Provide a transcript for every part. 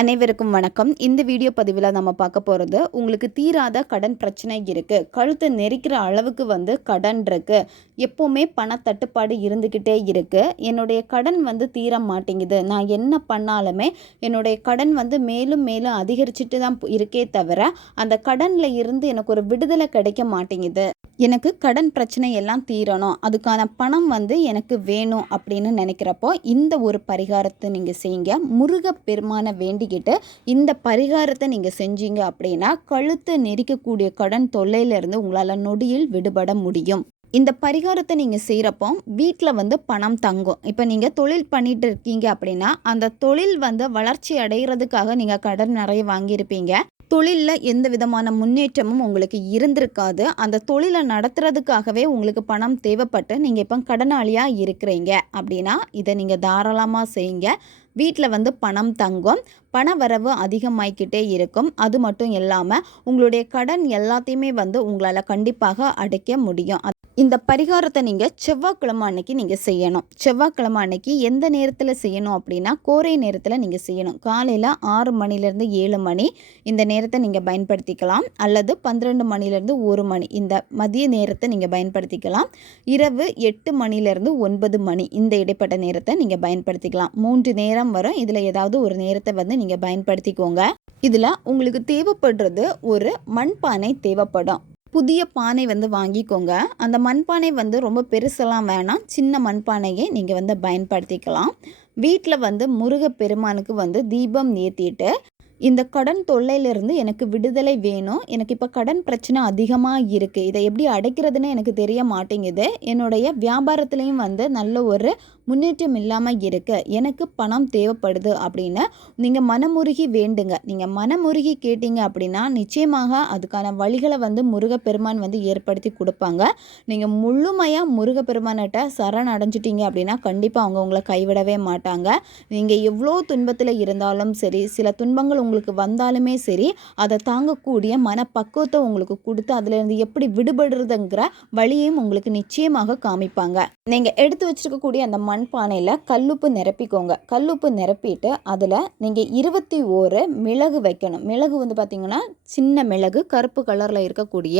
அனைவருக்கும் வணக்கம். இந்த வீடியோ பதிவில் நம்ம பார்க்க போகிறது உங்களுக்கு தீராத கடன் பிரச்சனை இருக்குது கழுத்தை நெரிக்கிற அளவுக்கு வந்து கடன் இருக்குது எப்போவுமே பணத்தட்டுப்பாடு இருந்துக்கிட்டே இருக்குது என்னுடைய கடன் வந்து தீர மாட்டேங்குது. நான் என்ன பண்ணாலுமே என்னுடைய கடன் வந்து மேலும் மேலும் அதிகரிச்சுட்டு தான் இருக்கே தவிர அந்த கடனில் இருந்து எனக்கு ஒரு விடுதலை கிடைக்க மாட்டேங்குது. எனக்கு கடன் பிரச்சனை எல்லாம் தீரணும். அதுக்கான பணம் வந்து எனக்கு வேணும் அப்படின்னு நினைக்கிறப்போ இந்த ஒரு பரிகாரத்தை நீங்கள் செய்யுங்க. முருக பெருமானை வேண்டிக்கிட்டு இந்த பரிகாரத்தை நீங்கள் செஞ்சீங்க அப்படின்னா கழுத்து நெரிக்கக்கூடிய கடன் தொல்லையிலிருந்து உங்களால் நொடியில் விடுபட முடியும். இந்த பரிகாரத்தை நீங்கள் செய்கிறப்போ வீட்டில் வந்து பணம் தங்கும். இப்போ நீங்கள் தொழில் பண்ணிகிட்டு இருக்கீங்க அப்படின்னா அந்த தொழில் வந்து வளர்ச்சி அடைகிறதுக்காக நீங்கள் கடன் நிறைய வாங்கியிருப்பீங்க. தொழிலில் எந்த விதமான முன்னேற்றமும் உங்களுக்கு இருந்திருக்காது. அந்த தொழிலை நடத்துறதுக்காகவே உங்களுக்கு பணம் தேவைப்பட்டு நீங்கள் இப்போ கடனாளியாக இருக்கிறீங்க. அப்படின்னா இதை நீங்கள் தாராளமாக செய்யுங்க. வீட்டில் வந்து பணம் தங்கும். பண வரவு அதிகமாகிக்கிட்டே இருக்கும். அது மட்டும் இல்லாமல் உங்களுடைய கடன் எல்லாத்தையுமே வந்து உங்களால் கண்டிப்பாக அடைக்க முடியும். இந்த பரிகாரத்தை நீங்கள் செவ்வாய்க்கிழமை அன்னைக்கு நீங்கள் செய்யணும். செவ்வாய்க்கிழமை அன்னைக்கு எந்த நேரத்தில் செய்யணும் அப்படின்னா கோரை நேரத்தில் நீங்கள் செய்யணும். காலையில் ஆறு மணிலேருந்து ஏழு மணி இந்த நேரத்தை நீங்கள் பயன்படுத்திக்கலாம். அல்லது பன்னிரெண்டு மணிலேருந்து ஒரு மணி இந்த மதிய நேரத்தை நீங்கள் பயன்படுத்திக்கலாம். இரவு எட்டு மணிலேருந்து ஒன்பது மணி இந்த இடைப்பட்ட நேரத்தை நீங்கள் பயன்படுத்திக்கலாம். மூன்று நேரம் வரும். இதில் ஏதாவது ஒரு நேரத்தை வந்து நீங்கள் பயன்படுத்திக்கோங்க. இதில் உங்களுக்கு தேவைப்படுறது ஒரு மண்பானை தேவைப்படும். புதிய பானை வந்து வாங்கிக்கோங்க. அந்த மண்பானை வந்து ரொம்ப பெருசெல்லாம் வேணாம். சின்ன மண்பானையை நீங்கள் வந்து பயன்படுத்திக்கலாம். வீட்டில் வந்து முருக பெருமானுக்கு வந்து தீபம் ஏற்றிட்டு இந்த கடன் தொல்லையிலிருந்து எனக்கு விடுதலை வேணும். எனக்கு இப்போ கடன் பிரச்சனை அதிகமாக இருக்குது இதை எப்படி அடைக்கிறதுன்னு எனக்கு தெரிய மாட்டேங்குது. என்னுடைய வியாபாரத்துலேயும் வந்து நல்ல ஒரு முன்னேற்றம் இல்லாமல் இருக்குது எனக்கு பணம் தேவைப்படுது அப்படின்னு நீங்கள் மனமுருகி வேண்டுங்க. நீங்கள் மனமுருகி கேட்டீங்க அப்படின்னா நிச்சயமாக அதுக்கான வழிகளை வந்து முருகப்பெருமான் வந்து ஏற்படுத்தி கொடுப்பாங்க. நீங்கள் முழுமையாக முருகப்பெருமான்கிட்ட சரண் அடைஞ்சிட்டீங்க அப்படின்னா கண்டிப்பாக அவங்க உங்களை கைவிடவே மாட்டாங்க. நீங்கள் எவ்வளோ துன்பத்தில் இருந்தாலும் சரி சில துன்பங்கள் உங்களுக்கு வந்தாலுமே சரி அதை தாங்கக்கூடிய மனப்பக்குவத்தை உங்களுக்கு கொடுத்து அதுலேருந்து எப்படி விடுபடுறதுங்கிற வழியையும் உங்களுக்கு நிச்சயமாக காமிப்பாங்க. நீங்கள் எடுத்து வச்சிருக்கக்கூடிய அந்த மன மண்பானையில் கல்லுப்பு நிரப்பிக்கோங்க. கல்லுப்பு நிரப்பிட்டு அதில் நீங்கள் இருபத்தி ஓரு மிளகு வைக்கணும். மிளகு வந்து பார்த்திங்கன்னா சின்ன மிளகு கருப்பு கலரில் இருக்கக்கூடிய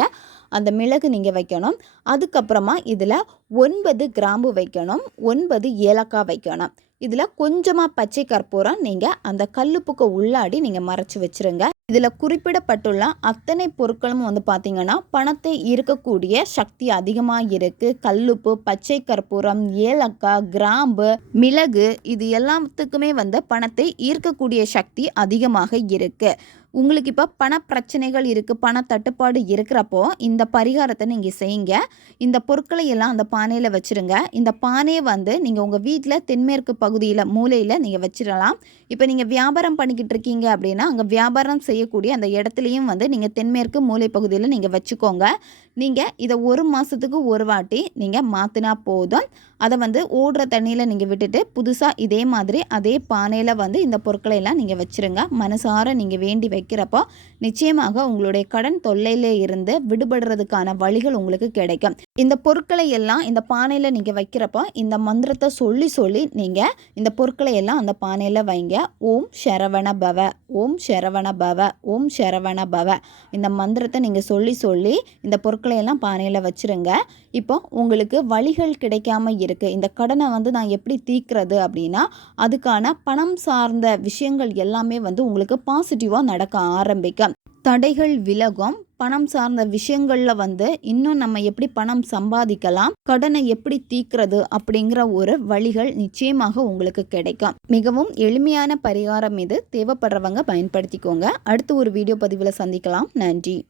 அந்த மிளகு நீங்கள் வைக்கணும். அதுக்கப்புறமா இதில் ஒன்பது கிராம்பு வைக்கணும். ஒன்பது ஏலக்காய் வைக்கணும். இதில் கொஞ்சமாக பச்சை கற்பூரம் நீங்கள் அந்த கல்லுப்புக்கு உள்ளாடி நீங்கள் மறைச்சி வச்சுருங்க. இதில் குறிப்பிடப்பட்டுள்ள அத்தனை பொருட்களும் வந்து பார்த்திங்கன்னா பணத்தை ஈர்க்கக்கூடிய சக்தி அதிகமாக இருக்குது. கல்லுப்பு பச்சை கற்பூரம் ஏலக்காய் கிராம்பு மிளகு இது எல்லாத்துக்குமே வந்து பணத்தை ஈர்க்கக்கூடிய சக்தி அதிகமாக இருக்குது. உங்களுக்கு இப்போ பண பிரச்சனைகள் இருக்குது பண தட்டுப்பாடு இருக்கிறப்போ இந்த பரிகாரத்தை நீங்கள் செய்யுங்க. இந்த பொருட்களை எல்லாம் அந்த பானையில் வச்சுருங்க. இந்த பானையை வந்து நீங்கள் உங்கள் வீட்டில் தென்மேற்கு பகுதியில் மூலையில் நீங்கள் வச்சிடலாம். இப்போ நீங்கள் வியாபாரம் பண்ணிக்கிட்டு இருக்கீங்க அப்படின்னா அங்கே வியாபாரம் செய்யக்கூடிய அந்த இடத்துலையும் வந்து நீங்கள் தென்மேற்கு மூலை பகுதியில் நீங்கள் வச்சுக்கோங்க. நீங்கள் இதை ஒரு மாதத்துக்கு ஒரு வாட்டி நீங்கள் மாற்றினா போதும். அதை வந்து ஓடுற தண்ணியில் நீங்கள் விட்டுட்டு புதுசாக இதே மாதிரி அதே பானையில் வந்து இந்த பொருட்களை எல்லாம் நீங்கள் வச்சுருங்க. மனசார நீங்கள் வேண்டி வைக்கிறப்போ நிச்சயமாக உங்களுடைய கடன் தொல்லையிலே இருந்து விடுபடுறதுக்கான வழிகள் உங்களுக்கு கிடைக்கும். இந்த பொருட்களை எல்லாம் இந்த பானையில் நீங்கள் வைக்கிறப்போ இந்த மந்திரத்தை சொல்லி சொல்லி நீங்கள் இந்த பொருட்களை எல்லாம் அந்த பானையில் வைங்க. ஓம் ஷரவண பவ ஓம் ஷரவண பவ ஓம் ஷரவண பவ. இந்த மந்திரத்தை நீங்கள் சொல்லி சொல்லி இந்த பொருட்களை எல்லாம் பானையில் வச்சுருங்க. இப்போ உங்களுக்கு வழிகள் கிடைக்காம இருக்குது இந்த கடனை வந்து நான் எப்படி தீக்கிறது அப்படின்னா அதுக்கான பணம் சார்ந்த விஷயங்கள் எல்லாமே வந்து உங்களுக்கு பாசிட்டிவாக நடக்கும். நடக்க ஆரம்பிக்கும். தடைகள் விலகும். பணம் சார்ந்த விஷயங்களில் வந்து இன்னும் நம்ம எப்படி பணம் சம்பாதிக்கலாம் கடனை எப்படி தீக்கிறது அப்படிங்கிற ஒரு வழிகள் நிச்சயமாக உங்களுக்கு கிடைக்கும். மிகவும் எளிமையான பரிகாரம் இது. தேவைப்படுறவங்க பயன்படுத்திக்கோங்க. அடுத்து ஒரு வீடியோ பதிவில் சந்திக்கலாம். நன்றி.